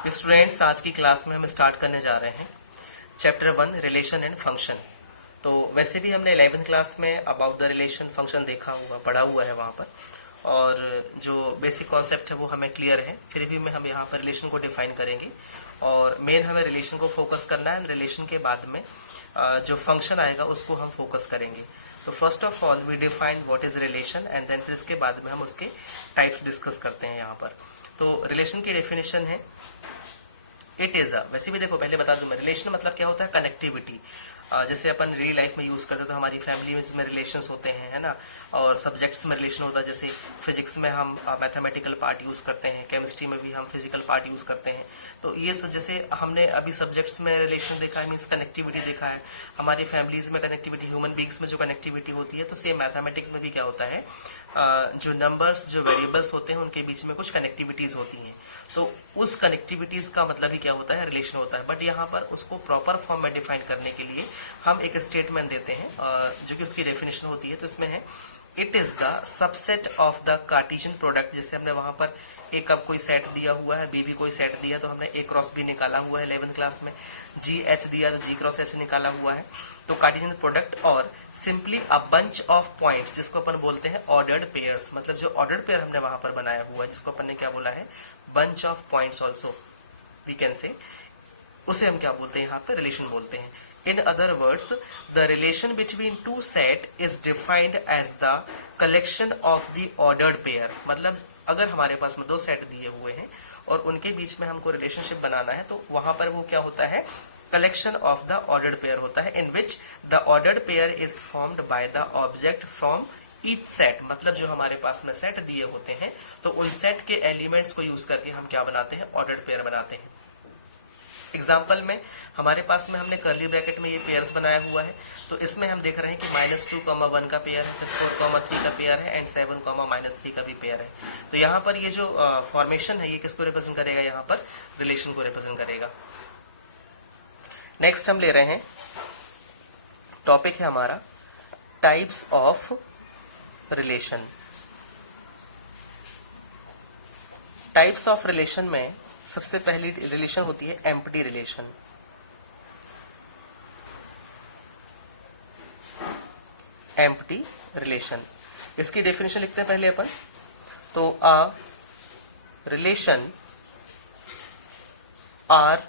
Students, आज की class में हम स्टार्ट करने जा रहे हैं चैप्टर 1 रिलेशन एंड फंक्शन। तो वैसे भी हमने 11th क्लास में अबाउट द रिलेशन फंक्शन देखा हुआ, पढ़ा हुआ है वहाँ पर, और जो बेसिक कॉन्सेप्ट है वो हमें क्लियर है। फिर भी में हम यहाँ पर रिलेशन को डिफाइन करेंगे और मेन हमें रिलेशन को फोकस करना है। रिलेशन के बाद में जो फंक्शन आएगा उसको हम फोकस करेंगे। तो first of all we define what is relation and then फिर इसके बाद में हम उसके टाइप्स डिस्कस करते हैं यहाँ पर। तो रिलेशन की डेफिनेशन है इट इज वैसे भी देखो पहले बता दूं मैं, रिलेशन मतलब क्या होता है, कनेक्टिविटी। जैसे अपन रियल लाइफ में यूज करते हैं तो हमारी फैमिली में जिसमें रिलेशंस होते हैं, है ना, और सब्जेक्ट्स में रिलेशन होता है। जैसे फिजिक्स में हम मैथमेटिकल पार्ट यूज करते हैं, केमिस्ट्री में भी हम फिजिकल पार्ट यूज करते हैं। तो ये जैसे हमने अभी सब्जेक्ट्स में रिलेशन देखा है, मीन्स कनेक्टिविटी देखा है, हमारी फैमिलीज में कनेक्टिविटी, ह्यूमन बींग्स में जो कनेक्टिविटी होती है, तो सेम मैथमेटिक्स में भी क्या होता है, जो नंबर्स, जो वेरिएबल्स होते हैं उनके बीच में कुछ कनेक्टिविटीज होती हैं। तो उस कनेक्टिविटीज का मतलब ही क्या होता है, रिलेशन होता है। बट यहाँ पर उसको प्रॉपर फॉर्म में डिफाइन करने के लिए हम एक स्टेटमेंट देते हैं जो कि उसकी डेफिनेशन होती है। तो इसमें है it is the subset of the Cartesian product. जैसे हमने वहां पर ए का कोई सेट दिया हुआ है, बी भी कोई सेट दिया, तो हमने ए क्रॉस बी निकाला हुआ है 11th क्लास में। जी एच दिया तो जी क्रॉस एच निकाला हुआ है। तो कार्टेशियन प्रोडक्ट और simply a bunch of points, जिसको अपन बोलते हैं ऑर्डर्ड पेयर्स, मतलब जो ऑर्डर्ड पेयर हमने वहां पर बनाया हुआ है, जिसको अपन ने क्या बोला है, bunch of points also we can say, उसे हम क्या बोलते हैं, यहाँ पे रिलेशन बोलते हैं। In other words, the relation between two set is defined as the collection of the ordered pair। मतलब अगर हमारे पास में दो सेट दिए हुए हैं और उनके बीच में हमको रिलेशनशिप बनाना है, तो वहां पर वो क्या होता है, collection of the ordered pair होता है, in which the ordered pair is formed by the object from each set. मतलब जो हमारे पास में सेट दिए होते हैं तो उन सेट के एलिमेंट्स को यूज करके हम क्या बनाते हैं, ऑर्डर्ड पेयर बनाते हैं। एग्जाम्पल में हमारे पास में हमने कर्ली ब्रैकेट में ये पेयर्स बनाया हुआ है। तो इसमें हम देख रहे हैं कि -2, 1 का पेयर है, फिर 4, 3 का पेयर है, एंड 7, -3 का भी पेयर है। तो यहाँ पर ये जो फॉर्मेशन है ये किसको रिप्रेजेंट करेगा, यहाँ पर रिलेशन को रिप्रेजेंट करेगा। नेक्स्ट हम ले रहे हैं, टॉपिक है हमारा types of relation. Types of relation में सबसे पहली रिलेशन होती है एम्प्टी रिलेशन। एम्प्टी रिलेशन, इसकी डेफिनेशन लिखते हैं पहले अपन। तो a relation R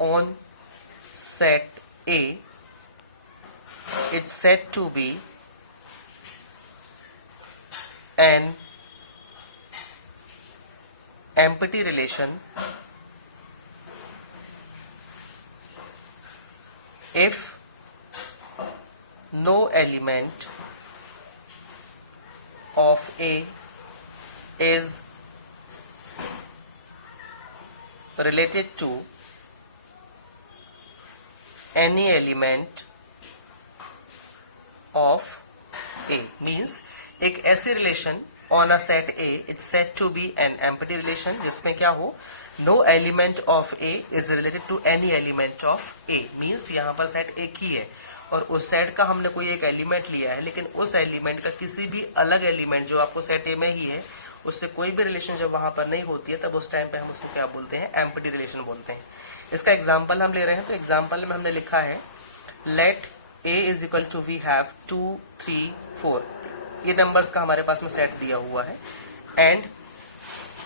on set A, it's said to be an empty relation if no element of A is related to any element of A. Means एक ऐसी relation on a set A, it's said to be an empty relation जिसमें क्या हो, no element of A is related to any element of A. Means यहाँ पर set एक ही है और उस सेट का हमने कोई एक एलिमेंट लिया है, लेकिन उस एलिमेंट का किसी भी अलग एलिमेंट जो आपको सेट ए में ही है उससे कोई भी रिलेशन जब वहां पर नहीं होती है, तब उस टाइम पे हम उसको क्या बोलते हैं, एम्प्टी रिलेशन बोलते हैं। इसका एग्जाम्पल हम ले रहे हैं। तो एग्जाम्पल में हमने लिखा है let A is equal to we have 2, 3, 4, ये नंबर्स का हमारे पास में सेट दिया हुआ है एंड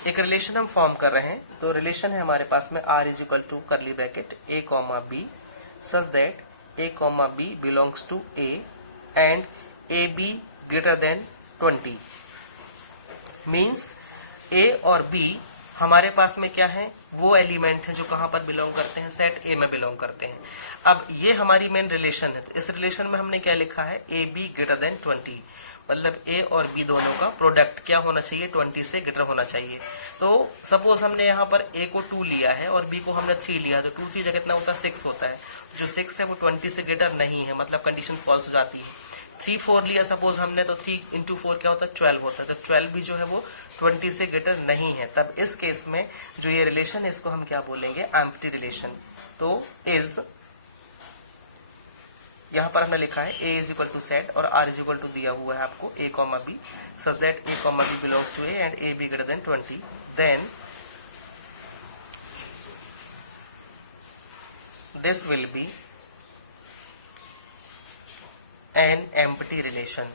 एक रिलेशन हम फॉर्म कर रहे हैं। तो रिलेशन है हमारे पास में R is equal to curly bracket A, B such that A, B belongs to A and AB greater than 20। Means A और B हमारे पास में क्या है, वो एलिमेंट है जो कहां पर बिलोंग करते हैं, सेट ए में बिलोंग करते हैं। अब ये हमारी मेन रिलेशन है। तो इस रिलेशन में हमने क्या लिखा है, ए बी ग्रेटर देन 20, मतलब ए और बी दोनों का प्रोडक्ट क्या होना चाहिए, 20 से ग्रेटर होना चाहिए। तो सपोज हमने यहाँ पर ए को 2 लिया है और बी को हमने 3 लिया, तो 2 3 जगह कितना होता है, 6 होता है। जो 6 है वो 20 से ग्रेटर नहीं है, मतलब कंडीशन फॉल्स हो जाती है। 3, 4 लिया सपोज हमने, तो 3 इंटू 4 क्या होता है, 12 होता है। तो 12 भी जो है वो 20 से ग्रेटर नहीं है। तब इस केस में जो ये रिलेशन है इसको हम क्या बोलेंगे, एम्प्टी रिलेशन। तो इज यहाँ पर हमने लिखा है a is equal to set और r इज इक्वल टू दिया हुआ है आपको a comma b such that a comma b belongs to a and a b greater than 20, then this will be an empty relation.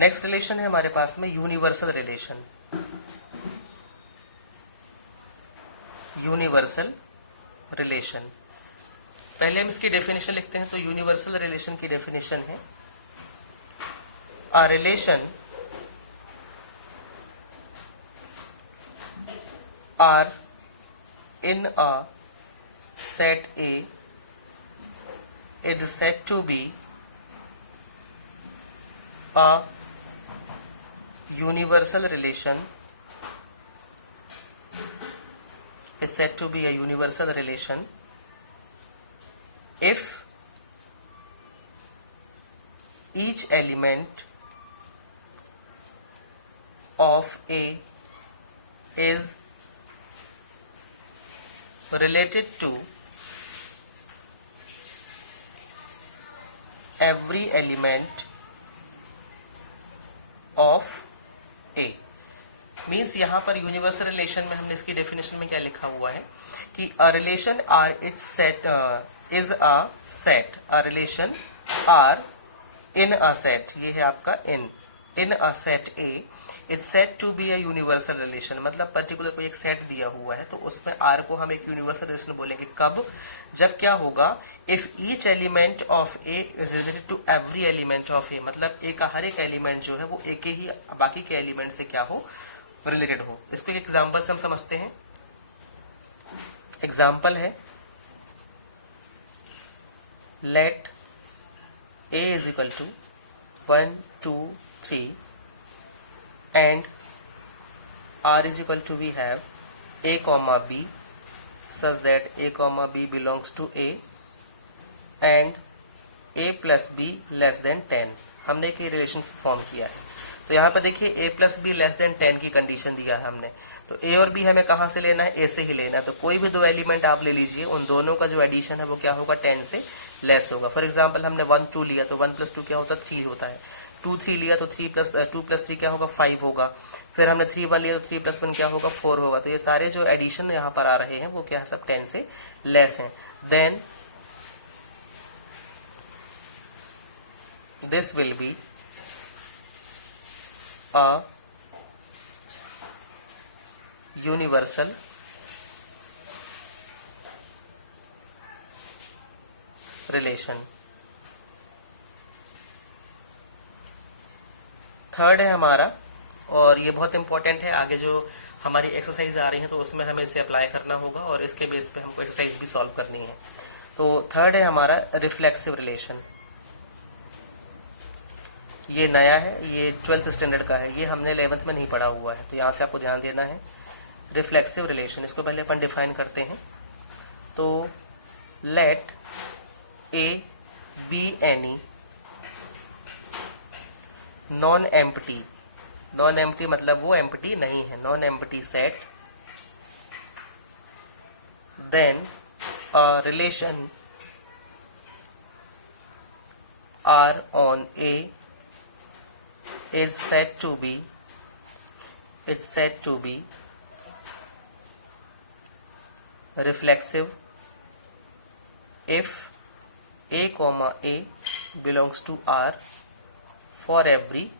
Next relation है हमारे पास में universal relation. Universal relation, पहले हम इसकी डेफिनेशन लिखते हैं। तो यूनिवर्सल रिलेशन की डेफिनेशन है a relation are in a set A is said to be a universal relation, is said to be a universal relation if each element of A is related to every element of A। Means यहाँ पर universal relation में हमने इसकी definition में क्या लिखा हुआ है कि a relation R its set is a set, a relation R in a set, ये है आपका in a set A its set to be a universal relation. मतलब पर्टिकुलर कोई एक सेट दिया हुआ है तो उसमें आर को हम एक यूनिवर्सल रिलेशन बोलेंगे। कब? जब क्या होगा, if each element of A is related to every element of A, मतलब ए का हर एक एलिमेंट जो है वो ए के ही बाकी के एलिमेंट से क्या हो, रिलेटेड हो। इसको एक एग्जाम्पल से हम समझते हैं। एग्जाम्पल है let A is equal to 1 2 3 and r is equal to we have a comma b such that a comma b belongs to a and a plus b less than 10। हमने एक relation form किया है। तो यहाँ पे देखिए a plus be less than 10 की condition दिया है हमने। तो a और b हमें कहाँ से लेना है, a से ही लेना है। तो कोई भी दो एलिमेंट आप ले लीजिए, उन दोनों का जो एडिशन है वो क्या होगा, 10 से लेस होगा। फॉर एग्जाम्पल हमने 1 2 लिया तो 1 + 2 क्या होता है, 3 होता है। 2 3 लिया तो 2 + 3 क्या होगा, 5 होगा। फिर हमने 3 1 लिया तो 3 + 1 क्या होगा, 4 होगा। तो ये सारे जो एडिशन यहाँ पर आ रहे हैं वो क्या है, सब 10 से लेस हैं। Then this will be a universal relation. Third है हमारा, और ये बहुत इंपॉर्टेंट है, आगे जो हमारी एक्सरसाइज आ रही है तो उसमें हमें इसे अप्लाई करना होगा और इसके बेस पे हमको एक्सरसाइज भी सॉल्व करनी है। तो थर्ड है हमारा रिफ्लेक्सिव रिलेशन। ये नया है, ये 12th स्टैंडर्ड का है, ये हमने 11th में नहीं पढ़ा हुआ है, तो यहाँ से आपको ध्यान देना है। रिफ्लेक्सिव रिलेशन, इसको पहले अपन डिफाइन करते हैं। तो let A be any non empty, non empty मतलब वो एम्प्टी नहीं है, non empty set, then a relation R on A is said to be reflexive if A comma A belongs to R for every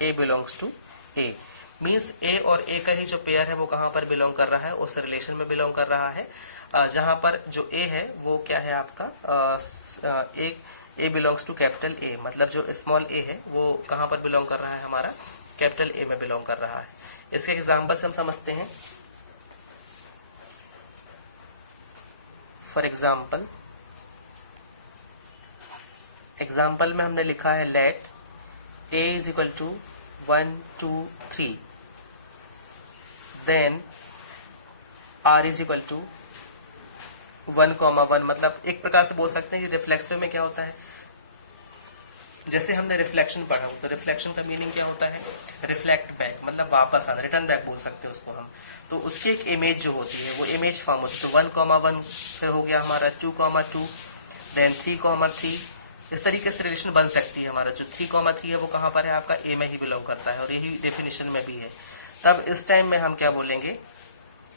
A belongs to A। Means A और A का ही जो pair है वो कहाँ पर belong कर रहा है, उस रिलेशन में बिलोंग कर रहा है जहां पर जो A है वो क्या है आपका एक A belongs to capital A, मतलब जो स्मॉल a है वो कहां पर बिलोंग कर रहा है, हमारा कैपिटल A में बिलोंग कर रहा है। इसके एग्जांपल से हम समझते हैं। फॉर एग्जाम्पल में हमने लिखा है let A is equal to 1 2 3, then R is equal to 1 1, मतलब एक प्रकार से बोल सकते हैं कि रिफ्लेक्सिव में क्या होता है, जैसे हमने रिफ्लेक्शन पढ़ा, तो रिफ्लेक्शन का मीनिंग क्या होता है? रिफ्लेक्ट बैक, मतलब वापस आना, रिटर्न बैक बोल सकते हैं उसको हम। तो उसकी एक इमेज जो होती है वो इमेज फॉर्म होती है। तो 1,1 फिर हो गया हमारा 2,2, देन 3,3। इस तरीके से रिलेशन बन सकती है। हमारा जो 3,3 है वो कहाँ पर है? आपका ए में ही बिलोंग करता है, और यही डेफिनेशन में भी है। तब इस टाइम में हम क्या बोलेंगे?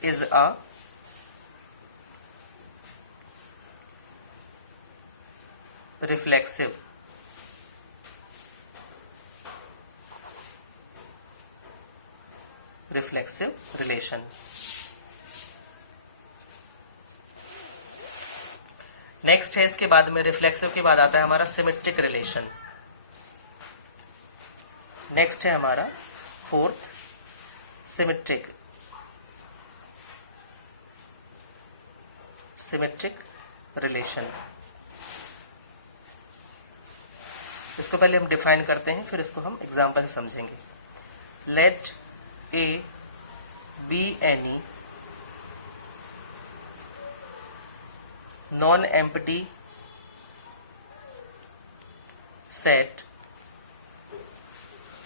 Is a reflexive relation. Next है इसके बाद में, रिफ्लेक्सिव के बाद आता है हमारा सिमेट्रिक रिलेशन। नेक्स्ट है हमारा फोर्थ, सिमेट्रिक रिलेशन। इसको पहले हम डिफाइन करते हैं, फिर इसको हम एग्जांपल से समझेंगे। Let A be any non-empty set,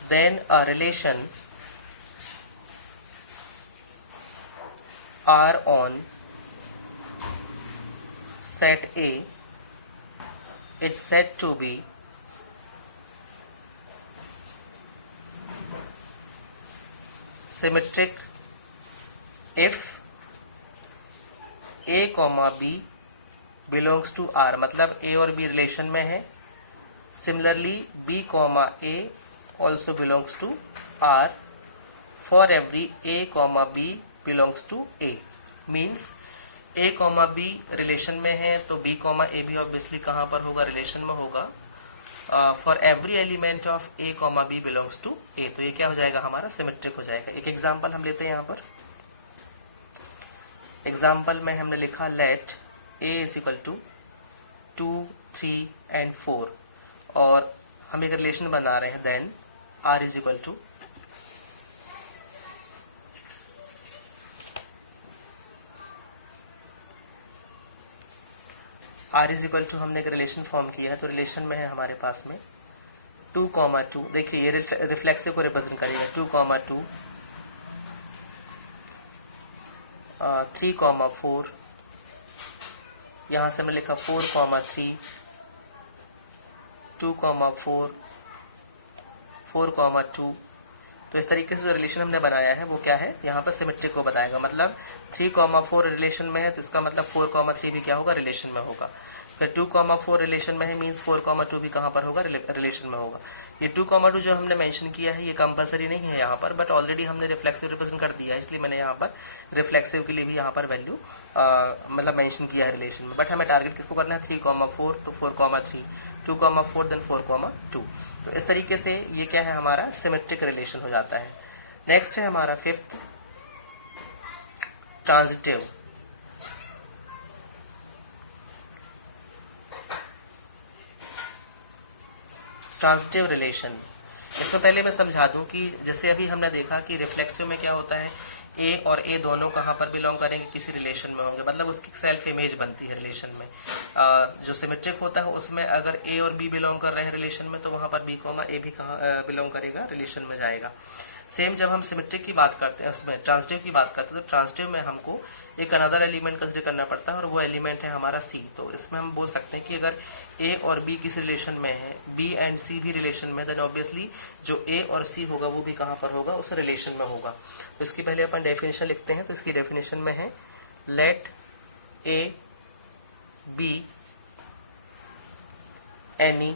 then a relation R on set A is said to be symmetric if A, B belongs to R, मतलब ए और बी रिलेशन में है। Similarly B comma A also belongs to R for every A comma B belongs to A. Means A comma B relation में है तो B comma ए भी obviously कहाँ पर होगा? रिलेशन में होगा। For every element of A comma B belongs to A. तो ये क्या हो जाएगा? हमारा सिमेट्रिक हो जाएगा। एक एग्जाम्पल हम लेते हैं यहाँ पर। एग्जाम्पल में हमने लिखा late A is equal to 2, 3 and 4, और हम एक रिलेशन बना रहे हैं। Then R is equal to हमने एक रिलेशन फॉर्म किया है। तो रिलेशन में है हमारे पास में 2,2। देखिए ये रिफ्लेक्सिव को रिप्रेजेंट करेगा। 2,2, 3,4, यहां से हमने लिखा 4,3, 2,4, 4,2। तो इस तरीके से जो रिलेशन हमने बनाया है वो क्या है? यहाँ पर सिमेट्रिक को बताएगा। मतलब 3,4 रिलेशन में है तो इसका मतलब 4,3 भी क्या होगा? रिलेशन में होगा। फिर 2,4 रिलेशन में है, मीन्स 4,2 भी कहाँ पर होगा? रिलेशन में होगा। ये 2,2 जो हमने मेंशन किया है ये कंपलसरी नहीं है यहाँ पर, बट ऑलरेडी हमने रिफ्लेक्सिव रिप्रेजेंट कर दिया है, इसलिए मैंने यहाँ पर रिफ्लेक्सिव के लिए भी यहाँ पर वैल्यू मतलब मेंशन किया है रिलेशन में। बट हमें टारगेट किसको करना है? 3,4, तो 4,3, 2,4 देन 4,2। तो इस तरीके से ये क्या है? हमारा सिमेट्रिक रिलेशन हो जाता है। नेक्स्ट है हमारा फिफ्थ, ट्रांजिटिव रिलेशन। इससे पहले मैं समझा दूं कि जैसे अभी हमने देखा कि रिफ्लेक्सिव में क्या होता है? ए और ए दोनों कहाँ पर बिलोंग करेंगे? किसी रिलेशन में होंगे, मतलब उसकी सेल्फ इमेज बनती है रिलेशन में। जो सिमेट्रिक होता है उसमें अगर ए और बी बिलोंग कर रहे हैं रिलेशन में तो वहां पर बी कॉमा ए भी कहाँ बिलोंग करेगा? रिलेशन में जाएगा। सेम जब हम सिमेट्रिक की बात करते हैं, उसमें ट्रांजिटिव की बात करते हैं, तो ट्रांजिटिव में हमको एक अनदर एलिमेंट कंसिडर करना पड़ता है और वो एलिमेंट है हमारा सी। तो इसमें हम बोल सकते हैं कि अगर ए और बी किसी रिलेशन में है, बी एंड सी भी रिलेशन में, देन ऑब्वियसली जो ए और सी होगा वो भी कहाँ पर होगा? उस रिलेशन में होगा। तो इसकी पहले अपन डेफिनेशन लिखते हैं। तो इसकी डेफिनेशन में है let A be any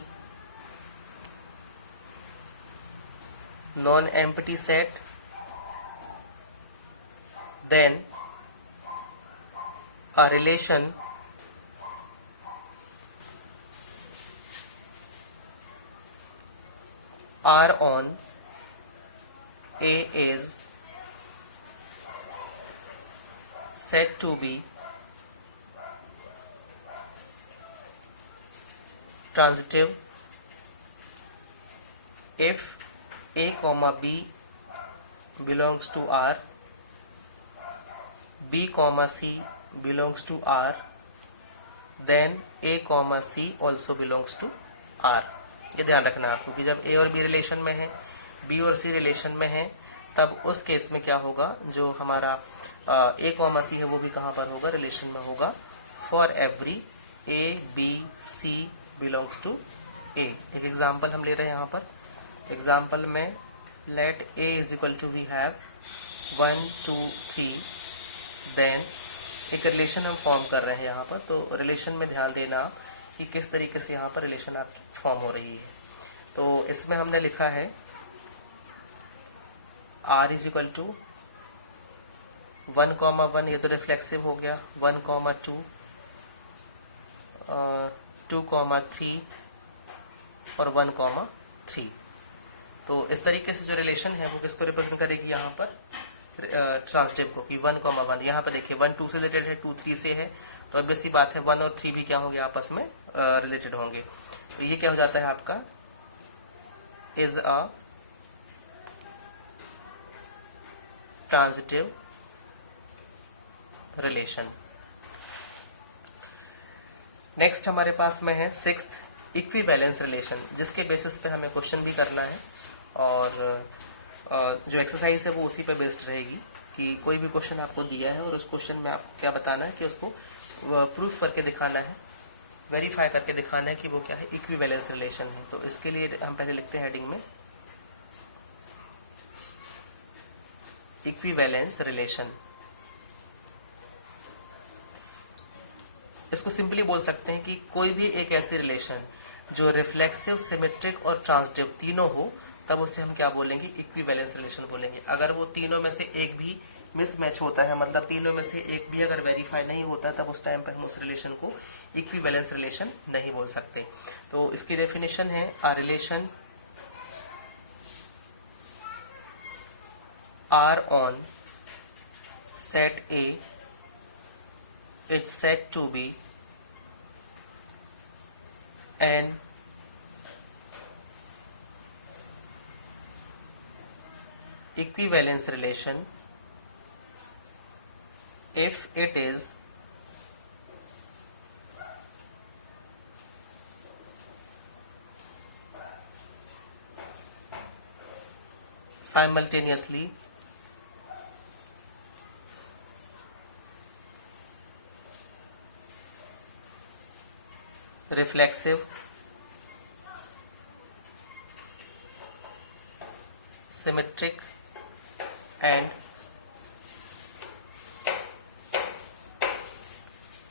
non-empty set, then a relation R on A is said to be transitive if A comma B belongs to R, B comma C belongs to R, then A comma C also belongs to R। ये ध्यान रखना आपको कि जब ए और B relation में है, B और सी रिलेशन में है, तब उस केस में क्या होगा, जो हमारा ए कॉमा सी है वो भी कहाँ पर होगा, रिलेशन में होगा for every a b c belongs to A. एक एग्जाम्पल हम ले रहे हैं यहाँ पर। एग्जाम्पल में let A is equal to we have 1 2 3, then एक रिलेशन हम फॉर्म कर रहे हैं यहाँ पर। तो रिलेशन में ध्यान देना कि किस तरीके से यहाँ पर रिलेशन आपकी फॉर्म हो रही है। तो इसमें हमने लिखा है r इज इक्वल टू 1,1, ये तो रिफ्लेक्सिव हो गया, 1,2, 2,3 और 1,3। तो इस तरीके से जो रिलेशन है वो किसको रिप्रेजेंट करेगी यहाँ पर, ट्रांजिटिव को, कि 1,1। यहाँ पर देखिए 1 2 से रिलेटेड है, 2 3 से है, तो अब सी बात है 1 और 3 भी क्या होंगे, आपस में रिलेटेड होंगे। तो ये क्या हो जाता है आपका, is a transitive relation. Next हमारे पास में है 6th इक्विवेलेंस रिलेशन, जिसके बेसिस पे हमें क्वेश्चन भी करना है, और जो एक्सरसाइज है वो उसी पे बेस्ड रहेगी कि कोई भी क्वेश्चन आपको दिया है और उस क्वेश्चन में आपको क्या बताना है कि उसको प्रूफ करके दिखाना है, वेरीफाई करके दिखाना है कि वो क्या है, इक्विवेलेंस रिलेशन है। तो इसके लिए हम पहले लिखते हैं हेडिंग में इक्विवेलेंस रिलेशन। इसको सिंपली बोल सकते हैं कि कोई भी एक ऐसी रिलेशन जो रिफ्लेक्सिव, सिमेट्रिक और ट्रांजिटिव तीनों हो, तब उसे हम क्या बोलेंगे, इक्विवेलेंस रिलेशन बोलेंगे। अगर वो तीनों में से एक भी मिसमैच होता है, मतलब तीनों में से एक भी अगर वेरीफाई नहीं होता, तब उस टाइम पर हम उस रिलेशन को इक्विवेलेंस रिलेशन नहीं बोल सकते। तो इसकी डेफिनेशन है, आ relation R on set A is said to be an equivalence relation if it is simultaneously reflexive, symmetric and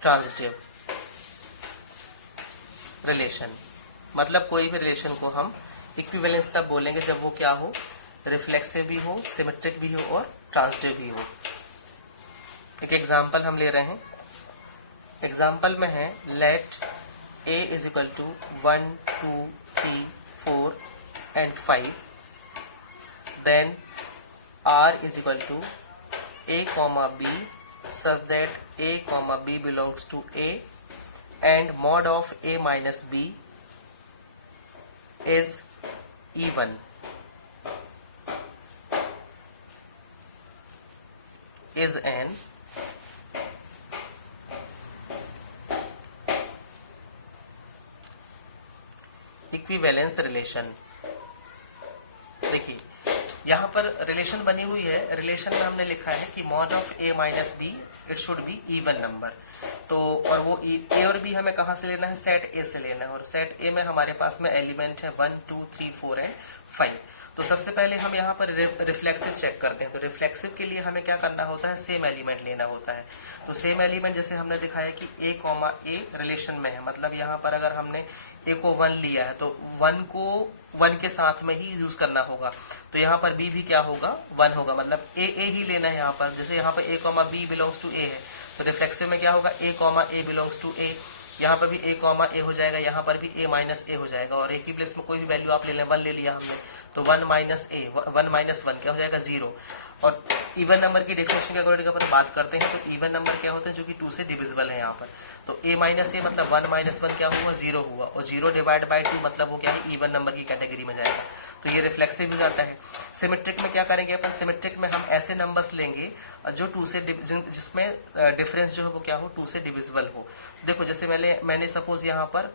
transitive relation. मतलब कोई भी रिलेशन को हम इक्विवेलेंस तब बोलेंगे जब वो क्या हो, रिफ्लेक्सिव भी हो, सिमेट्रिक भी हो और ट्रांजिटिव भी हो। एक एग्जांपल हम ले रहे हैं। एग्जांपल में है let a is equal to 1 2 3 4 and 5, then r is equal to a comma b such that a comma b belongs to a and mod of a minus b is even, is an equivalence relation. देखिए यहाँ पर relation बनी हुई है, relation में हमने लिखा है कि mod of A minus B it should be even number. तो और वो ए और बी हमें कहाँ से लेना है, सेट ए से लेना है, और सेट ए में हमारे पास में एलिमेंट है 1 2 3 4 एंड 5। तो सबसे पहले हम यहाँ पर रिफ्लेक्सिव चेक करते हैं। तो रिफ्लेक्सिव के लिए हमें क्या करना होता है, सेम एलिमेंट लेना होता है। तो सेम एलिमेंट जैसे हमने दिखाया कि ए कॉमा ए रिलेशन में है, मतलब यहाँ पर अगर हमने ए को 1 लिया है तो 1 को 1 के साथ में ही यूज करना होगा। तो यहाँ पर बी भी क्या होगा, 1 होगा, मतलब ए ही लेना है यहाँ पर। जैसे यहाँ पर ए कॉमा बी बिलोंग्स टू ए है, तो रिफ्लेक्सिव में क्या होगा, ए कॉमा ए बिलोंग्स टू ए। यहाँ पर भी ए कॉमा ए हो जाएगा, यहाँ पर भी ए माइनस ए हो जाएगा, और ए की प्लेस में कोई भी वैल्यू आप ले लें, 1 ले लिया हमने, तो 1 माइनस ए, 1 माइनस 1 क्या हो जाएगा, 0। और इवन नंबर की डेफिनेशन के अकॉर्डिंग अपन बात करते हैं तो इवन नंबर क्या होता है, जो कि 2 से डिविजिबल है यहाँ पर। तो a माइनस ए मतलब 1 माइनस 1 क्या हुआ, 0 हुआ, और 0 डिवाइड बाई 2 मतलब वो क्या है, इवन नंबर की कैटेगरी में जाएगा। तो ये रिफ्लेक्सिव हो जाता है। सिमेट्रिक में क्या करेंगे अपन, सिमेट्रिक में हम ऐसे नंबर्स लेंगे जो 2 से जिसमें डिफरेंस जो है वो क्या हो, 2 से डिविजिबल हो। देखो जैसे मैंने सपोज यहाँ पर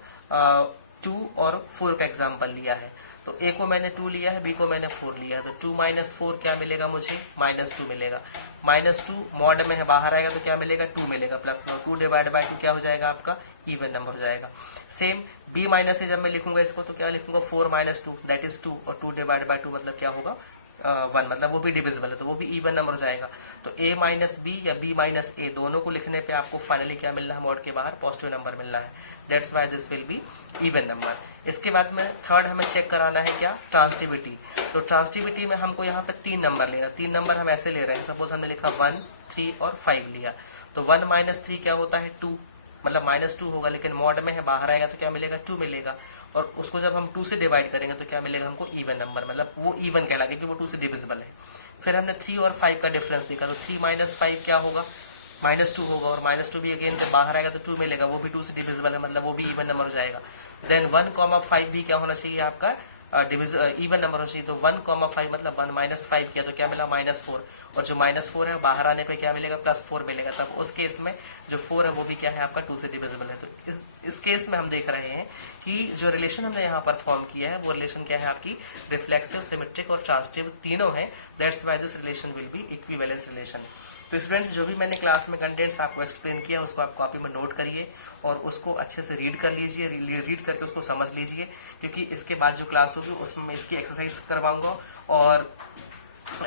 2 और 4 का एग्जाम्पल लिया है। तो ए को मैंने 2 लिया है, बी को मैंने 4 लिया है, तो 2 माइनस 4 क्या मिलेगा मुझे? -2 मिलेगा। -2 मॉड में है, बाहर आएगा तो क्या मिलेगा? 2 मिलेगा, प्लस 2 डिवाइड बाई 2 क्या हो जाएगा आपका? इवन नंबर हो जाएगा। सेम b माइनस ए जब मैं लिखूंगा इसको तो क्या लिखूंगा? 4 माइनस 2 दैट इज 2, और 2 डिवाइड बाई 2 मतलब क्या होगा? 1, मतलब वो भी डिविजिबल है तो वो भी इवन नंबर हो जाएगा। तो a माइनस बी या b माइनस ए दोनों को लिखने पे आपको फाइनली क्या मिल रहा है? मॉड के बाहर पॉजिटिव नंबर मिल रहा है, that's why this will be even number. इसके बाद में थर्ड हमें चेक कराना है क्या? ट्रांसटिविटी। तो ट्रांसटिविटी में हमको यहाँ पे 3 नंबर लेना, 3 नंबर हम ऐसे ले रहे हैं, सपोज हमने लिखा 1, 3 और 5 लिया, तो 1 माइनस 3 क्या होता है? 2, मतलब -2 होगा, लेकिन मॉड में है, बाहर आएगा तो क्या मिलेगा? 2 मिलेगा, और उसको जब हम 2 से डिवाइड करेंगे तो क्या मिलेगा हमको? इवन नंबर, मतलब वो इवन कहलाएगा क्योंकि वो 2 से डिविजिबल है। फिर हमने 3 और 5 का डिफरेंस देखा, तो 3 माइनस 5 क्या होगा? -2 होगा, और -2 भी अगेन जब बाहर आएगा तो 2 मिलेगा, वो भी 2 से डिविजिबल है, मतलब वो भी इवन नंबर हो जाएगा। देन 1, 5 भी क्या होना चाहिए आपका? इवन नंबर हो चाहिए, तो 1, 5 मतलब 1 माइनस 5 किया तो क्या मिला? -4, और जो -4 है बाहर आने पे क्या मिलेगा? +4 मिलेगा। तब उस केस में जो 4 है वो भी क्या है आपका? 2 से डिविजिबल है। तो इस केस में हम देख रहे हैं कि जो रिलेशन हमने यहाँ पर फॉर्म किया है वो रिलेशन क्या है आपकी? रिफ्लेक्सिव, सिमेट्रिक और ट्रांसटिव तीनों है, that's why this relation will be equivalence relation. तो स्टूडेंट्स, जो भी मैंने क्लास में कंटेंट्स आपको एक्सप्लेन किया उसको आप कॉपी में नोट करिए और उसको अच्छे से रीड कर लीजिए, रीड करके उसको समझ लीजिए, क्योंकि इसके बाद जो क्लास होगी उसमें मैं इसकी एक्सरसाइज करवाऊंगा। और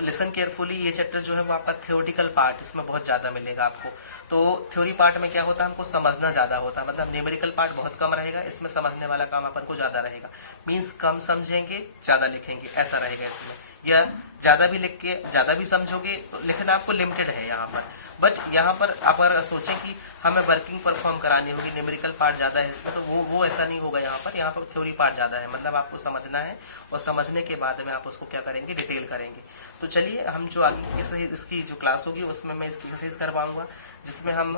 लिसन केयरफुली, ये चैप्टर जो है वो आपका थ्योरेटिकल पार्ट इसमें बहुत ज्यादा मिलेगा आपको। तो थ्योरी पार्ट में क्या होता है? हमको समझना ज्यादा होता है, मतलब न्यूमेरिकल पार्ट बहुत कम रहेगा, इसमें समझने वाला काम अपन को ज्यादा रहेगा। मीन्स कम समझेंगे ज्यादा लिखेंगे, ऐसा रहेगा इसमें, या ज्यादा भी लिख के ज्यादा भी समझोगे तो लिखना आपको लिमिटेड है यहाँ पर। बट यहाँ पर आप अगर सोचें कि हमें वर्किंग परफॉर्म करानी होगी, न्यूमेरिकल पार्ट ज्यादा है इसमें, तो वो ऐसा नहीं होगा। यहाँ पर थ्योरी पार्ट ज्यादा है, मतलब आपको समझना है और समझने के बाद में आप उसको क्या करेंगे? डिटेल करेंगे। तो चलिए, हम जो आगे इसकी जो क्लास होगी उसमें मैं इसकी एक्सरसाइज करवाऊंगा, जिसमें हम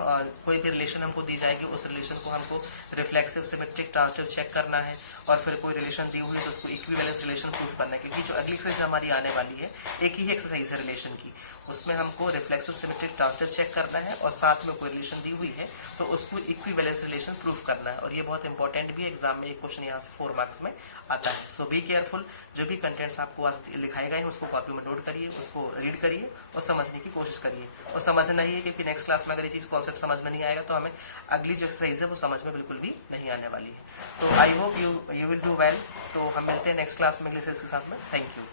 कोई भी रिलेशन हमको दी जाएगी, उस रिलेशन को हमको रिफ्लेक्सिव, सिमेट्रिक, ट्रांसटिव चेक करना है, और फिर कोई रिलेशन दी हुई है तो उसको इक्विवेलेंस रिलेशन प्रूफ करना है। क्योंकि जो अगली एक्सरसाइज हमारी आने वाली है एक ही एक्सरसाइज है रिलेशन की, उसमें हमको रिफ्लेक्सिव, सिमेट्रिक, ट्रांसटिव चेक करना है और साथ में कोई रिलेशन दी हुई है तो उसको इक्विवेलेंस रिलेशन प्रूफ करना है। और ये बहुत इंपॉर्टेंट भी, एग्जाम में एक क्वेश्चन यहाँ से 4 मार्क्स में आता है। सो बी केयरफुल, जो भी कंटेंट्स आपको आज लिखाए गए हैं उसको कॉपी में नोट करिए, उसको रीड करिए और समझने की कोशिश करिए। और समझना ही है, क्योंकि नेक्स्ट क्लास में अगर ये चीज कॉन्सेप्ट समझ में नहीं आएगा तो हमें अगली जो एक्सरसाइज है वो समझ में बिल्कुल भी नहीं आने वाली है। तो I hope you will do well. तो हम मिलते हैं नेक्स्ट क्लास में अगले एक्सरसाइज के साथ में। Thank you.